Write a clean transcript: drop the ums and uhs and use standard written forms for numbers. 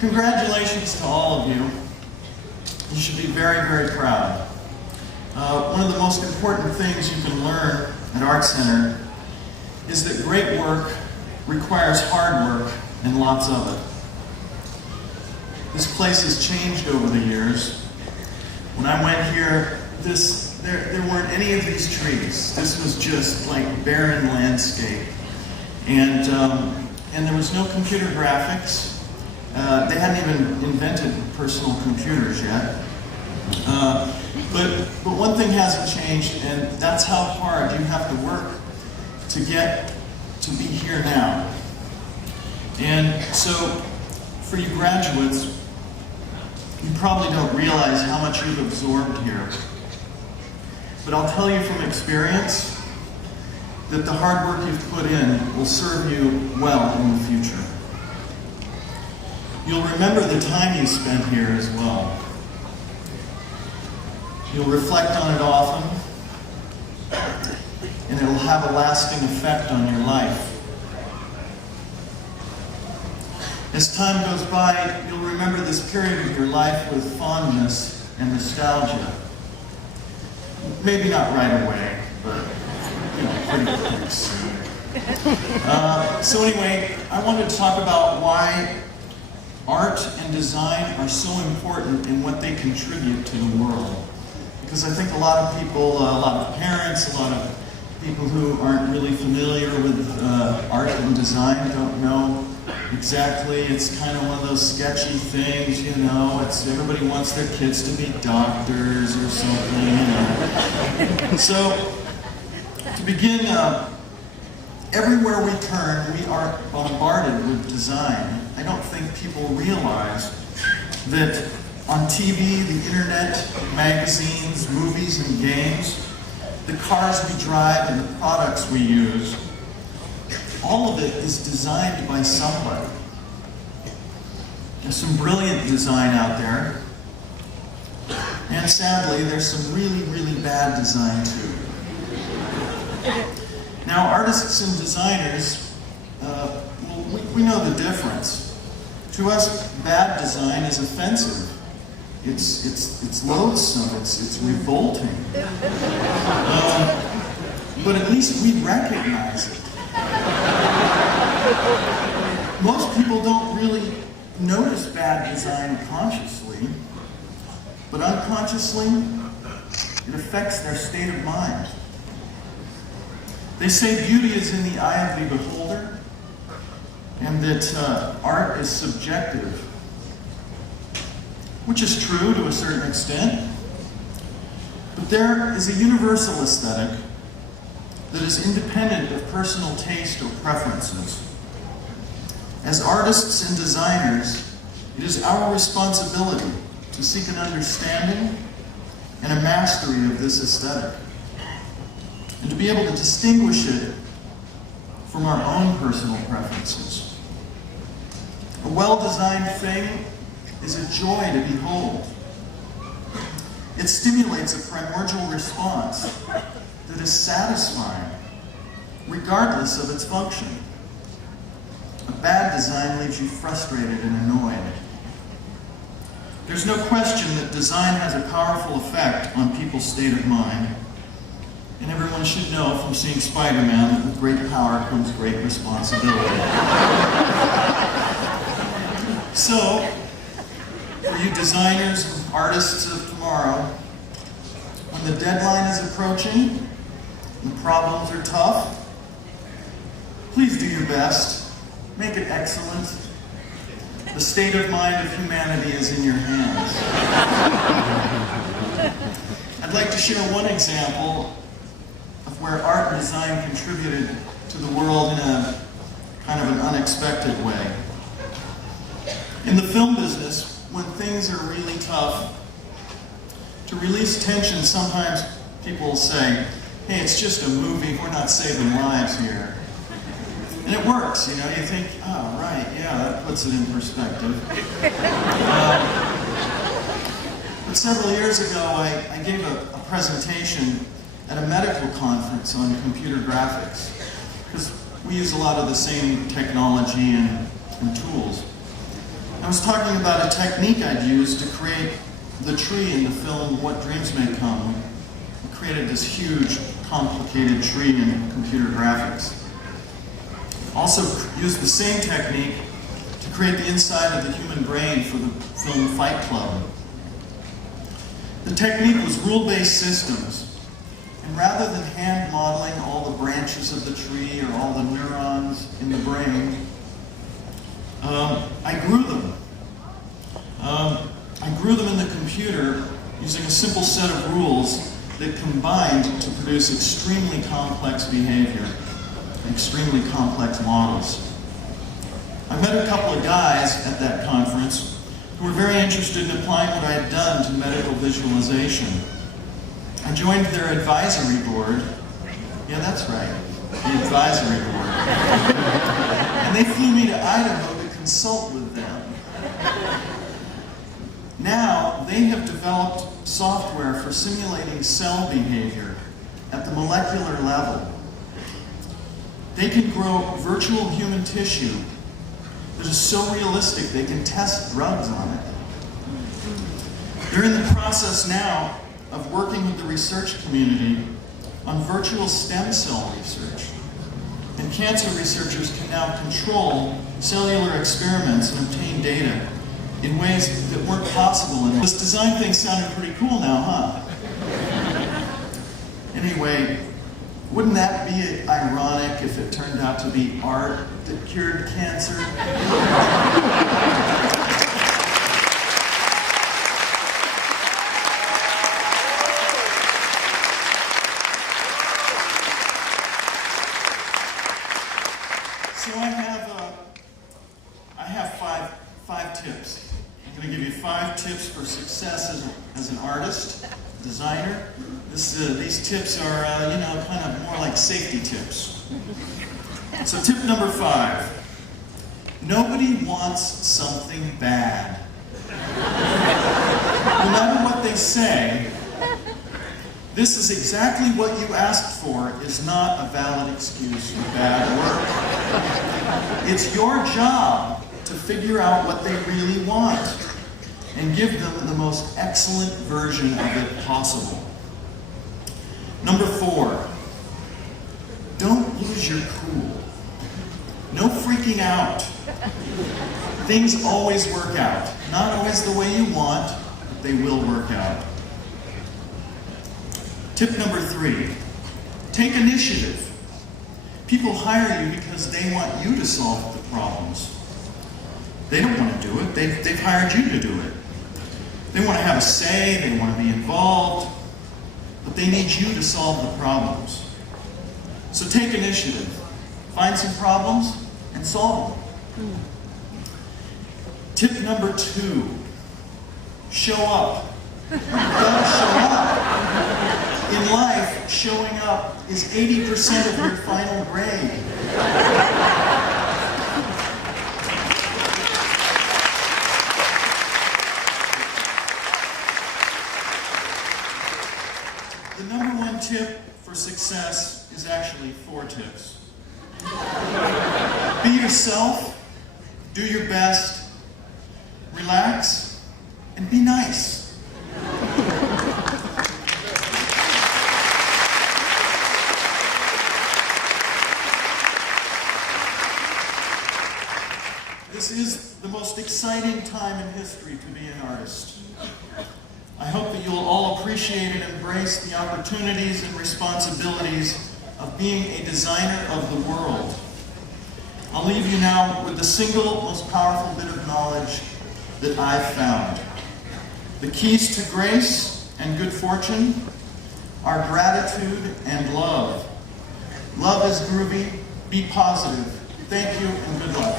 Congratulations to all of you. You should be very, very proud. One of the most important things you can learn at Art Center is that great work requires hard work and lots of it. This place has changed over the years. When I went here, there weren't any of these trees. This was just like barren landscape. And there was no computer graphics. They hadn't even invented personal computers yet. But one thing hasn't changed, and that's how hard you have to work to get to be here now. And so, for you graduates, you probably don't realize how much you've absorbed here. But I'll tell you from experience that the hard work you've put in will serve you well in the future. You'll remember the time you spent here as well. You'll reflect on it often, and it'll have a lasting effect on your life. As time goes by, you'll remember this period of your life with fondness and nostalgia. Maybe not right away, but pretty soon. So anyway, I wanted to talk about why art and design are so important in what they contribute to the world. Because I think a lot of people, a lot of parents, a lot of people who aren't really familiar with art and design don't know exactly. It's kind of one of those sketchy things, everybody wants their kids to be doctors or something, So, to begin, everywhere we turn, we are bombarded with design. I don't think people realize that on TV, the internet, magazines, movies, and games, the cars we drive and the products we use, all of it is designed by somebody. There's some brilliant design out there, and sadly, there's some really, really bad design too. Now, artists and designers, we know the difference. To us, bad design is offensive. It's loathsome. It's revolting. But at least we recognize it. Most people don't really notice bad design consciously, but unconsciously, it affects their state of mind. They say beauty is in the eye of the beholder, and that art is subjective, which is true to a certain extent. But there is a universal aesthetic that is independent of personal taste or preferences. As artists and designers, it is our responsibility to seek an understanding and a mastery of this aesthetic, and to be able to distinguish it from our own personal preferences. A well-designed thing is a joy to behold. It stimulates a primordial response that is satisfying, regardless of its function. A bad design leaves you frustrated and annoyed. There's no question that design has a powerful effect on people's state of mind, and everyone should know from seeing Spider-Man that with great power comes great responsibility. So, for you designers and artists of tomorrow, when the deadline is approaching and problems are tough, please do your best. Make it excellent. The state of mind of humanity is in your hands. I'd like to share one example of where art and design contributed to the world in a kind of an unexpected way. In the film business, when things are really tough, to release tension, sometimes people will say, hey, it's just a movie, we're not saving lives here. And it works, you think, oh, right, yeah, that puts it in perspective. But several years ago, I gave a presentation at a medical conference on computer graphics, because we use a lot of the same technology and tools. I was talking about a technique I'd used to create the tree in the film What Dreams May Come. I created this huge, complicated tree in computer graphics. Also used the same technique to create the inside of the human brain for the film Fight Club. The technique was rule-based systems, and rather than hand modeling all the branches of the tree or all the neurons in the brain, I grew them. I grew them in the computer using a simple set of rules that combined to produce extremely complex behavior, extremely complex models. I met a couple of guys at that conference who were very interested in applying what I had done to medical visualization. I joined their advisory board. Yeah, that's right, the advisory board. And they flew me to Idaho to consult with them. Now, they have developed software for simulating cell behavior at the molecular level. They can grow virtual human tissue that is so realistic they can test drugs on it. They're in the process now of working with the research community on virtual stem cell research. And cancer researchers can now control cellular experiments and obtain data in ways that weren't possible. And this design thing sounded pretty cool now, huh? Anyway, wouldn't that be ironic if it turned out to be art that cured cancer? So I have five tips. I'm going to give you 5 tips for success as an artist, designer. These tips are, kind of more like safety tips. So tip number 5, nobody wants something bad. No matter what they say, this is exactly what you asked for is not a valid excuse for bad work. It's your job to figure out what they really want and give them the most excellent version of it possible. Number 4, don't lose your cool. No freaking out. Things always work out. Not always the way you want, but they will work out. Tip number 3, take initiative. People hire you because they want you to solve the problems. They don't want to do it. They've hired you to do it. They want to have a say, they want to be involved, but they need you to solve the problems. So take initiative. Find some problems and solve them. Tip number 2, show up. You gotta show up. In life, showing up is 80% of your final grade. The number 1 tip for success is actually 4 tips. Be yourself, do your best, relax, and be nice. This is the most exciting time in history to be an artist. I hope that you'll all appreciate and embrace the opportunities and responsibilities of being a designer of the world. I'll leave you now with the single most powerful bit of knowledge that I've found. The keys to grace and good fortune are gratitude and love. Love is groovy. Be positive. Thank you and good luck.